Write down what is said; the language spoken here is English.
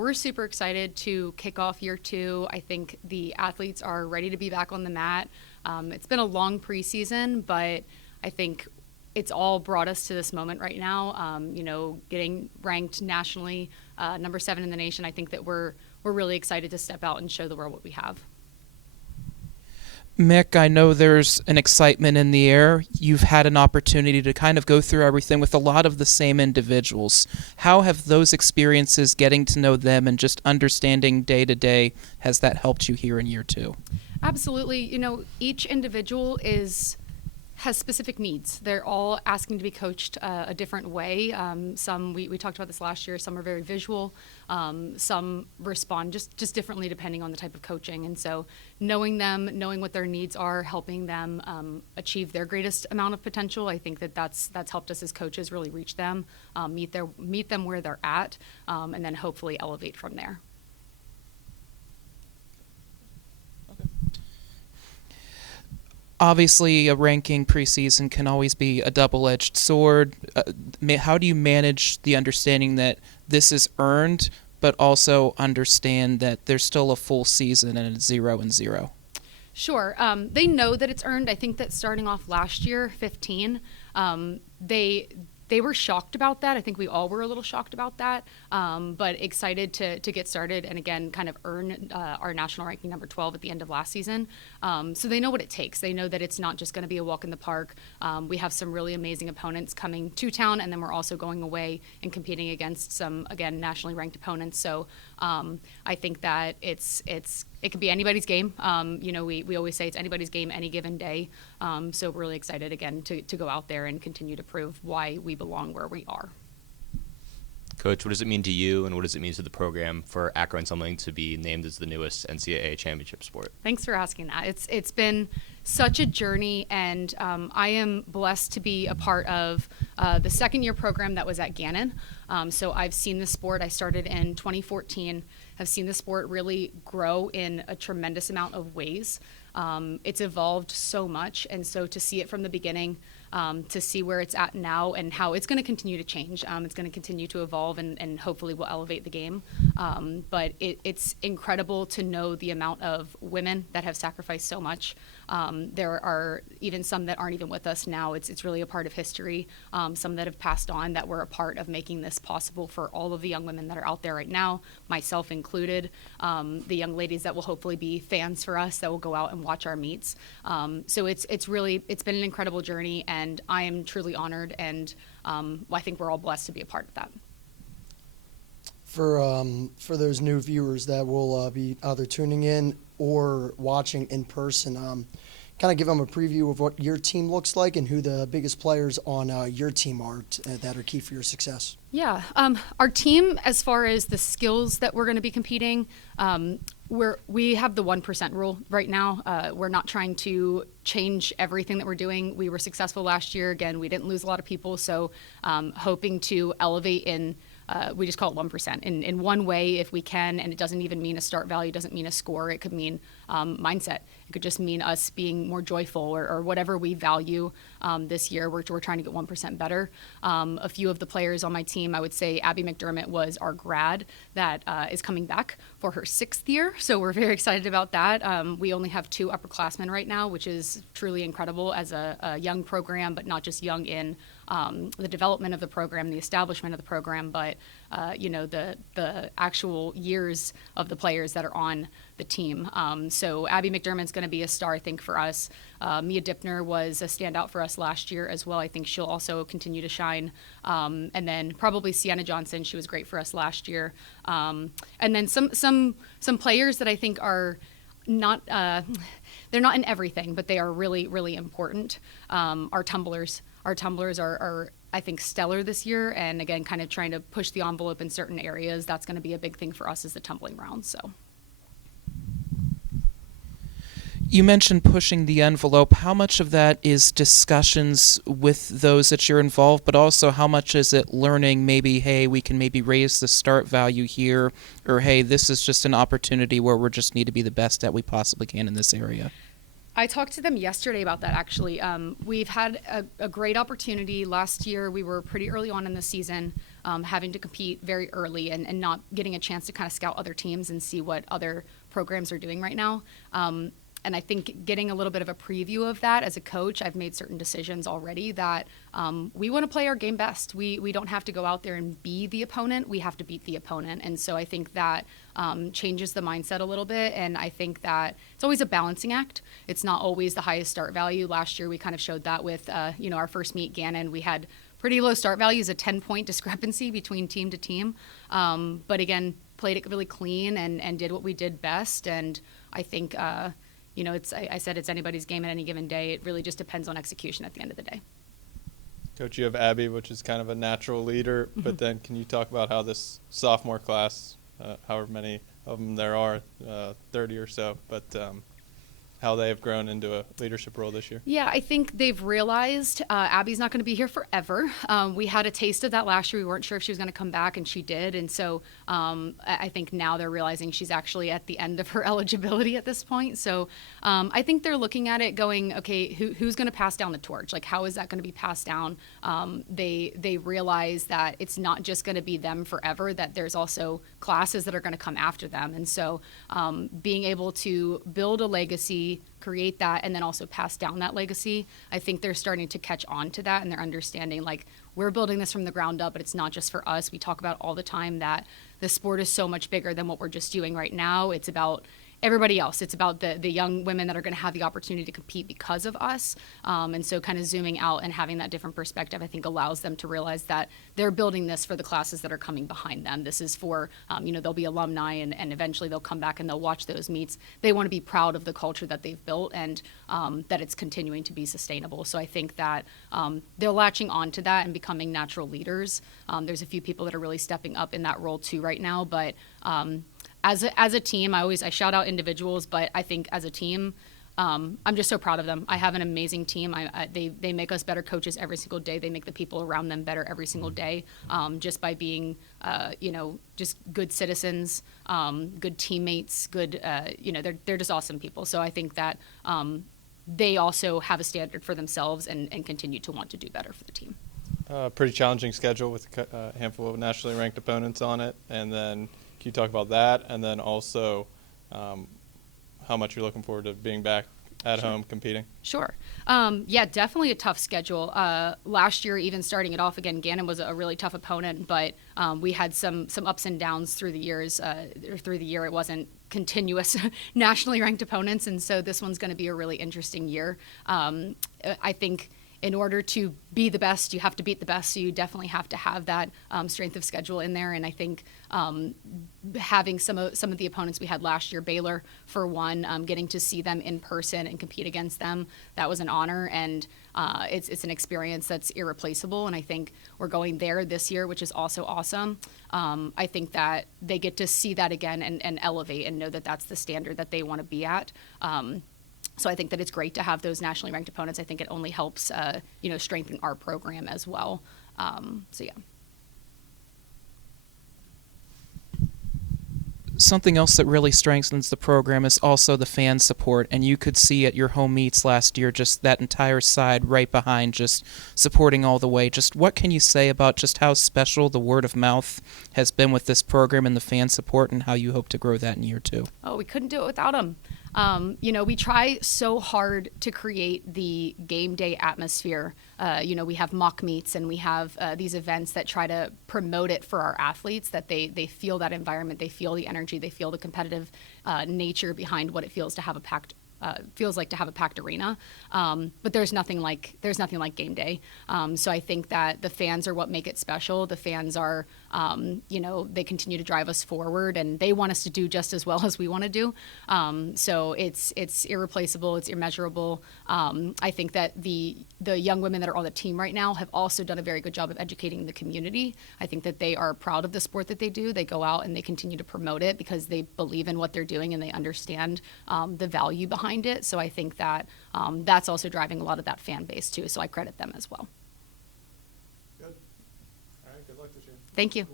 We're super excited to kick off year 2. I think the athletes are ready to be back on the mat. It's been a long preseason, but I think it's all brought us to this moment right now. Getting ranked nationally number 7 in the nation, I think that we're really excited to step out and show the world what we have. Mick, I know there's an excitement in the air. You've had an opportunity to kind of go through everything with a lot of the same individuals. How have those experiences, getting to know them and just understanding day to day, has that helped you here in year 2? Absolutely. Each individual has specific needs. They're all asking to be coached a different way. Some, we talked about this last year, some are very visual. Some respond just differently depending on the type of coaching. And so knowing them, knowing what their needs are, helping them achieve their greatest amount of potential, I think that's helped us as coaches really reach them, meet them where they're at, and then hopefully elevate from there. Obviously, a ranking preseason can always be a double-edged sword. How do you manage the understanding that this is earned, but also understand that there's still a full season and it's 0-0? Sure. They know that it's earned. I think that starting off last year, 15, they were shocked about that. I think we all were a little shocked about that, but excited to get started and, again, kind of earn our national ranking number 12 at the end of last season. So they know what it takes. They know that it's not just going to be a walk in the park. We have some really amazing opponents coming to town, and then we're also going away and competing against some, again, nationally ranked opponents. So I think that it could be anybody's game. We always say it's anybody's game any given day. So we're really excited, again, to go out there and continue to prove why we belong where we are. Coach, what does it mean to you, and what does it mean to the program for Acrobatics Tumbling to be named as the newest NCAA championship sport? Thanks for asking that. It's been such a journey, and I am blessed to be a part of the second-year program that was at Gannon. So I've seen the sport. I started in 2014. Have seen the sport really grow in a tremendous amount of ways. It's evolved so much, and so to see it from the beginning, to see where it's at now and how it's going to continue to change. It's going to continue to evolve and hopefully will elevate the game. But it's incredible to know the amount of women that have sacrificed so much. There are even some that aren't even with us now. It's really a part of history. Some that have passed on that were a part of making this possible for all of the young women that are out there right now, myself included, the young ladies that will hopefully be fans for us that will go out and watch our meets. So it's been an incredible journey, and I am truly honored, and I think we're all blessed to be a part of that. For those new viewers that will be either tuning in or watching in person, kind of give them a preview of what your team looks like and who the biggest players on your team are that are key for your success. Yeah, our team, as far as the skills that we're going to be competing, we have the 1% rule right now. We're not trying to change everything that we're doing. We were successful last year. Again, we didn't lose a lot of people, so hoping to elevate in. We just call it 1% in one way if we can, and it doesn't even mean a start value, doesn't mean a score. It could mean mindset. It could just mean us being more joyful or whatever we value this year. We're trying to get 1% better. A few of the players on my team, I would say Abby McDermott was our grad that is coming back for her 6th year, so we're very excited about that. We only have 2 upperclassmen right now, which is truly incredible as a young program, but not just young in the development of the program, the establishment of the program, but the actual years of the players that are on the team. So Abby McDermott's going to be a star, I think, for us. Mia Dipner was a standout for us last year as well. I think she'll also continue to shine. And then probably Sienna Johnson. She was great for us last year. And then some players that I think are not they're not in everything, but they are really, really important. Our tumblers. Our tumblers are, I think, stellar this year. And again, kind of trying to push the envelope in certain areas. That's going to be a big thing for us as the tumbling round. So. You mentioned pushing the envelope. How much of that is discussions with those that you're involved, but also how much is it learning maybe, hey, we can maybe raise the start value here, or hey, this is just an opportunity where we just need to be the best that we possibly can in this area? I talked to them yesterday about that, actually. We've had a great opportunity. Last year, we were pretty early on in the season. having to compete very early and not getting a chance to kind of scout other teams and see what other programs are doing right now. And I think getting a little bit of a preview of that as a coach, I've made certain decisions already that we want to play our game best. We don't have to go out there and be the opponent. We have to beat the opponent. And so I think that changes the mindset a little bit. And I think that it's always a balancing act. It's not always the highest start value. Last year, we kind of showed that with, our first meet, Gannon. We had pretty low start values, a 10-point discrepancy between team to team. But again, played it really clean and did what we did best. And I think, I said it's anybody's game at any given day. It really just depends on execution at the end of the day. Coach, you have Abby, which is kind of a natural leader, but then can you talk about how this sophomore class, however many of them there are, 30 or so, but how they have grown into a leadership role this year? Yeah, I think they've realized Abby's not going to be here forever. We had a taste of that last year. We weren't sure if she was going to come back, and she did. And so I think now they're realizing she's actually at the end of her eligibility at this point. So I think they're looking at it going, okay, who's going to pass down the torch? Like, how is that going to be passed down? They realize that it's not just going to be them forever, that there's also classes that are going to come after them. And so being able to build a legacy, create that, and then also pass down that legacy, I think they're starting to catch on to that, and they're understanding, like, we're building this from the ground up, but it's not just for us. We talk about all the time that the sport is so much bigger than what we're just doing right now. It's about everybody else. It's about the young women that are going to have the opportunity to compete because of us. And so kind of zooming out and having that different perspective, I think, allows them to realize that they're building this for the classes that are coming behind them. This is for, they'll be alumni and eventually they'll come back and they'll watch those meets. They want to be proud of the culture that they've built and that it's continuing to be sustainable. So I think that they're latching on to that and becoming natural leaders. There's a few people that are really stepping up in that role too right now, but as a team, I shout out individuals, but I think as a team, I'm just so proud of them. I have an amazing team. They make us better coaches every single day. They make the people around them better every single day, just by being, just good citizens, good teammates, good, they're just awesome people. So I think that they also have a standard for themselves and continue to want to do better for the team. Pretty challenging schedule with a handful of nationally ranked opponents on it, and then can you talk about that, and then also how much you're looking forward to being back at home competing? Sure. Yeah, definitely a tough schedule. Last year, even starting it off again, Gannon was a really tough opponent, but we had some ups and downs through the years. Through the year, it wasn't continuous nationally ranked opponents, and so this one's going to be a really interesting year. I think in order to be the best, you have to beat the best. So you definitely have to have that strength of schedule in there. And I think having some of the opponents we had last year, Baylor for one, getting to see them in person and compete against them, that was an honor. And it's an experience that's irreplaceable. And I think we're going there this year, which is also awesome. I think that they get to see that again and elevate and know that that's the standard that they want to be at. So I think that it's great to have those nationally ranked opponents. I think it only helps, strengthen our program as well. So yeah. Something else that really strengthens the program is also the fan support, and you could see at your home meets last year just that entire side right behind, just supporting all the way. Just what can you say about just how special the word of mouth has been with this program and the fan support, and how you hope to grow that in year two? Oh, we couldn't do it without them. We try so hard to create the game day atmosphere. We have mock meets and we have these events that try to promote it for our athletes, that they feel that environment, they feel the energy, they feel the competitive nature behind what it feels to have a packed arena. But there's nothing like game day. So I think that the fans are what make it special. The fans are, they continue to drive us forward, and they want us to do just as well as we want to do. So it's irreplaceable. It's immeasurable. I think that the young women that are on the team right now have also done a very good job of educating the community. I think that they are proud of the sport that they do. They go out and they continue to promote it because they believe in what they're doing and they understand the value behind it. So I think that that's also driving a lot of that fan base too. So I credit them as well. Good. All right. Good luck this year. Thank you.